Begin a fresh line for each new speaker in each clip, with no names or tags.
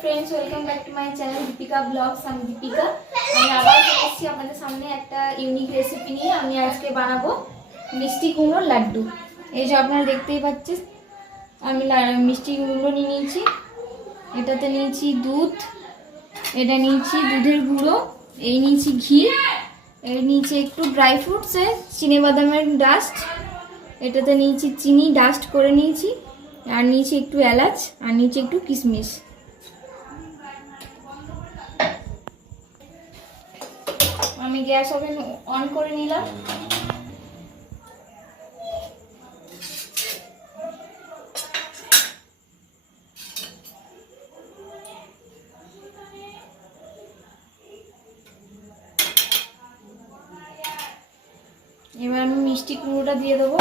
Friends welcome back to my channel Deepika vlogs আমি দীপিকা আমি আবার এসেছি আপনাদের সামনে একটা ইউনিক রেসিপি নিয়ে। আমি আজকে বানাবো মিষ্টি কুমড়োর লাড্ডু। এই যে আপনারা দেখতেই পাচ্ছেন, আমি মিষ্টি কুমড়ো নিয়ে নিয়েছি। এটাতে নিয়েছি দুধ, এটা নিয়েছি দুধের গুঁড়ো, এই নিয়েছি ঘি, এই নিয়েছি একটু ড্রাই ফ্রুটসে বাদামের ডাস্ট এটাতে নিয়েছি চিনি ডাস্ট করে নিয়েছি, আর নিয়েছি একটু এলাচ, আর নিয়েছি একটু কিশমিশ। আমি গ্যাস ওভেন অন করে নিলাম। এবার আমি মিষ্টি কুমড়োটা দিয়ে দেবো।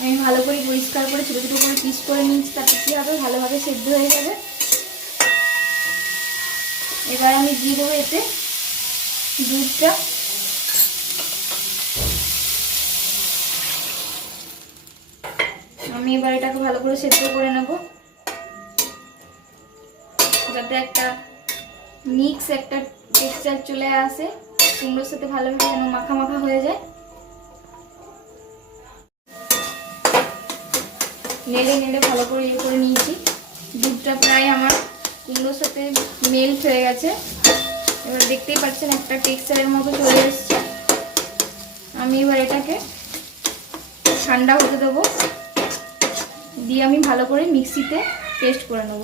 আমি ভালো করে পরিষ্কার করে ছোটো ছোটো করে পিস করে নিয়েছি, তাতে কী হবে? ভালোভাবে সেদ্ধ হয়ে যাবে। এবার আমি দিয়ে দেবো এতে দুধটা। আমি এবার এটাকে ভালো করে সেদ্ধ করে নেব। যাতে একটা মিক্স একটা টেক্সচার চলে আসে, কুমড়োর সাথে ভালোভাবে যেন মাখা মাখা হয়ে যায়। নেড়ে নেড়ে ভালো করে ইয়ে করে নিয়েছি। দুধটা প্রায় আমার কুমড়োর সাথে মেল্ট হয়ে গেছে। এবার দেখতেই পাচ্ছেন একটা টেক্সচারের মতো চলে এসছে। আমি এবার এটাকে ঠান্ডা হতে দেবো। দিয়ে আমি ভালো করে মিক্সিতে পেস্ট করে নেব।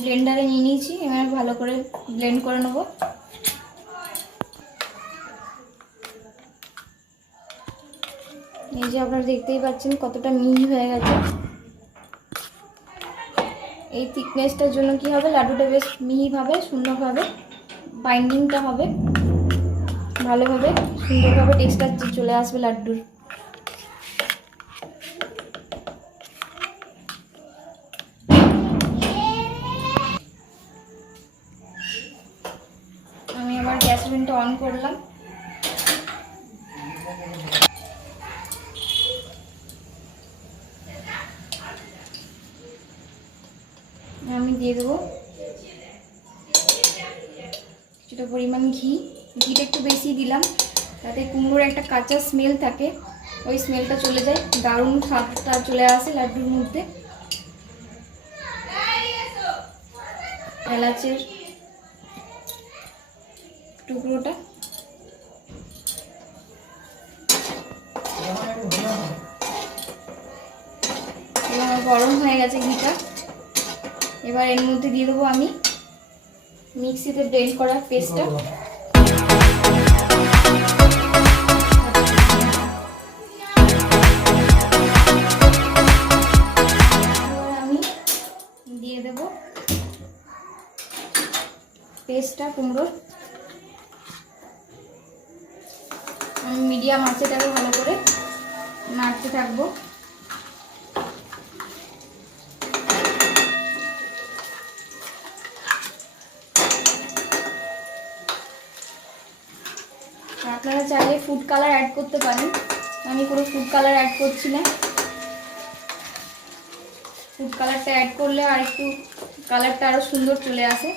ব্লেন্ডারে নিয়ে নিয়েছি, এবার ভালো করে ব্লেন্ড করে নেব। এই যে আপনারা দেখতেই পাচ্ছেন কতটা মিহি হয়ে গেছে। এই থিকনেসটার জন্য কি হবে? লাড্ডুটা বেশ মিহিভাবে সুন্দরভাবে বাইন্ডিংটা হবে। ভালোভাবে, সুন্দরভাবে টেক্সটার চলে আসবে লাড্ডুর। আমি আবার গ্যাস অন করলাম আমি দিয়ে দেবো। কিছুটা পরিমাণ ঘি। ঘিটা একটু বেশি দিলাম, তাতে কুমড়োর একটা কাঁচা স্মেল থাকে। ওই স্মেলটা চলে যায়। দারুণ স্বাদটা চলে আসে লাড্ডুর মধ্যে। এলাচের টুকরোটা। গরম হয়ে গেছে ঘিটা। এবার এর মধ্যে দিয়ে দেবো আমি মিক্সিতে ব্লেন্ড করা পেস্টটা দিয়ে দেব পেস্টটা কুমড়োর মিডিয়াম আছে তাকে ভালো করে নাড়তে থাকব। আপনারা চাইলে ফুড কালার অ্যাড করতে পারেন। আমি কোনো ফুড কালার অ্যাড করছি না। ফুড কালারটা অ্যাড করলে আর একটু কালারটা আরও সুন্দর চলে আসে।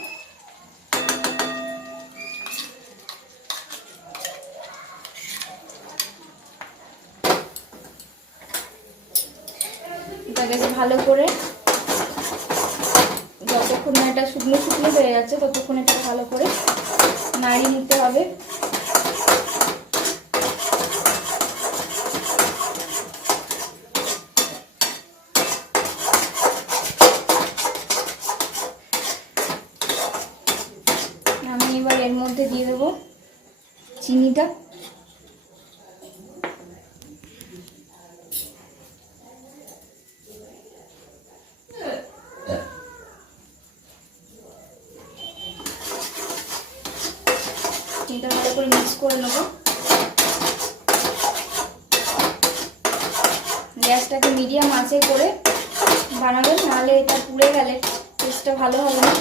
ভালো করে যতক্ষণ না এটা শুকনো শুকনো হয়ে যাচ্ছে, ততক্ষণ এটা ভালো করে নাড়িয়ে নিতে হবে। করে নেব। গ্যাসটাকে মিডিয়াম আছে করে বানাবেন নাহলে এটা পুড়ে গেলে টেস্টটা ভালো হবে না।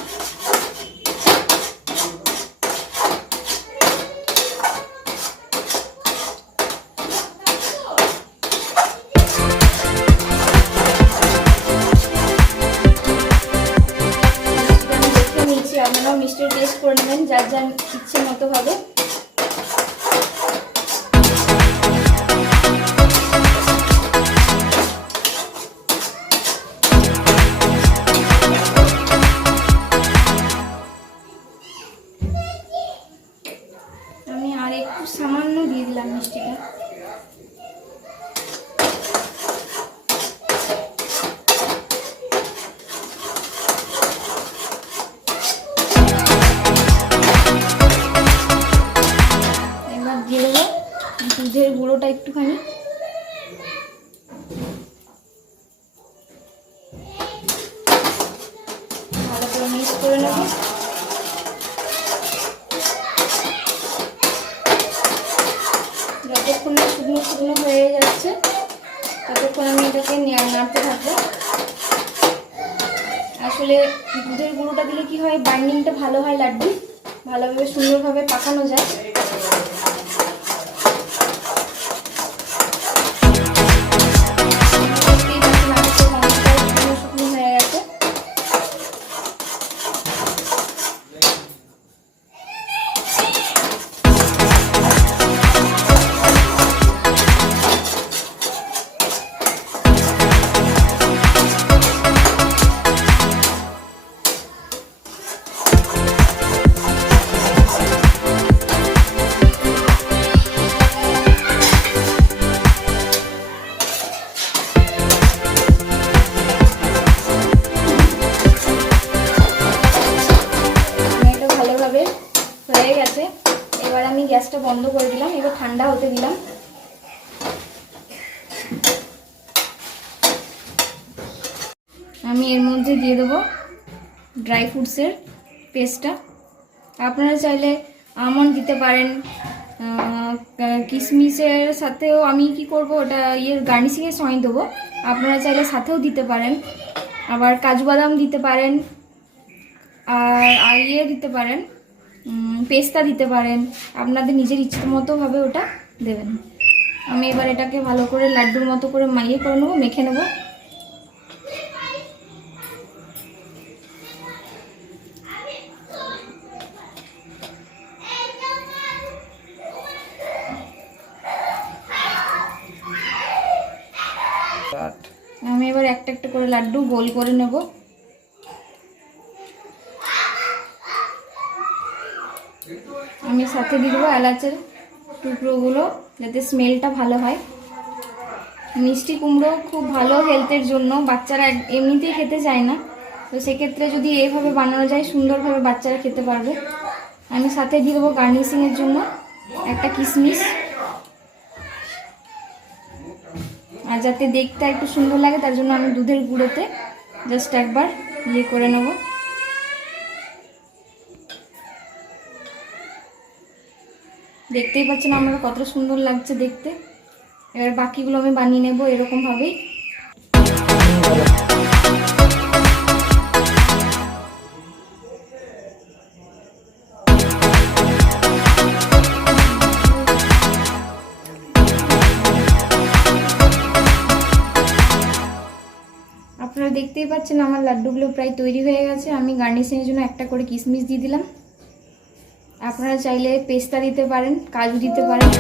আপনারাও মিষ্টি টেস্ট করে নেবেন, যার যার ইচ্ছে মতো হবে। একটুখানি। ভালো করে মিক্স করে নেব। যতক্ষণ না শুকনো শুকনো হয়ে যাচ্ছে, ততক্ষণ আমি এটাকে নাড়তে থাকব। আসলে দুধের গুঁড়োটা দিলে কি হয় বাইন্ডিংটা ভালো হয় লাড্ডু। ভালোভাবে সুন্দরভাবে পাকানো যায়। গ্যাসটা বন্ধ করে দিলাম, এবার ঠান্ডা হতে দিলাম। আমি এর মধ্যে দিয়ে দেবো ড্রাই ফ্রুটসের পেস্টটা। আপনারা চাইলে আমন্ড দিতে পারেন কিশমিশের সাথেও আমি কি করব, ওটা ইয়ে গার্নিশিংয়ের সময় দেবো। আপনারা চাইলে সাথেও দিতে পারেন, আবার কাজু বাদাম দিতে পারেন, আর ইয়ে দিতে পারেন। পেস্তা দিতে পারেন। আপনাদের নিজের ইচ্ছে মতোভাবে ওটা দেবেন। আমি এবার এটাকে ভালো করে লাড্ডুর মতো করে মাইয়ে করে নেব মেখে নেব। আমি এবার একটা একটা করে লাড্ডু গোল করে নেব। আমি সাথে দিয়ে দেবো এলাচের টুকরোগুলো যাতে স্মেলটা ভালো হয়। মিষ্টি কুমড়ো খুব ভালো হেলথের জন্য, বাচ্চারা এমনিতেই খেতে চায় না। তো সেক্ষেত্রে যদি এইভাবে বানানো যায়, সুন্দরভাবে বাচ্চারা খেতে পারবে। আমি সাথে দিয়ে দেবো গার্নিশিংয়ের জন্য একটা কিশমিশ আর যাতে দেখতে একটু সুন্দর লাগে, তার জন্য আমি দুধের গুঁড়োতে জাস্ট একবার ইয়ে করে নেব। দেখতেই পাচ্ছেন আমার কত সুন্দর লাগছে দেখতে। এবার বাকিগুলো আমি বানিয়ে নেব এরকমভাবেই। আপনারা দেখতেই পাচ্ছেন আমার লাড্ডুগুলো প্রায় তৈরি হয়ে গেছে। আমি গার্নিশিংয়ের জন্য একটা করে কিশমিশ দিয়ে দিলাম। আপনারা চাইলে পেস্তা দিতে পারেন কাজু দিতে পারেন।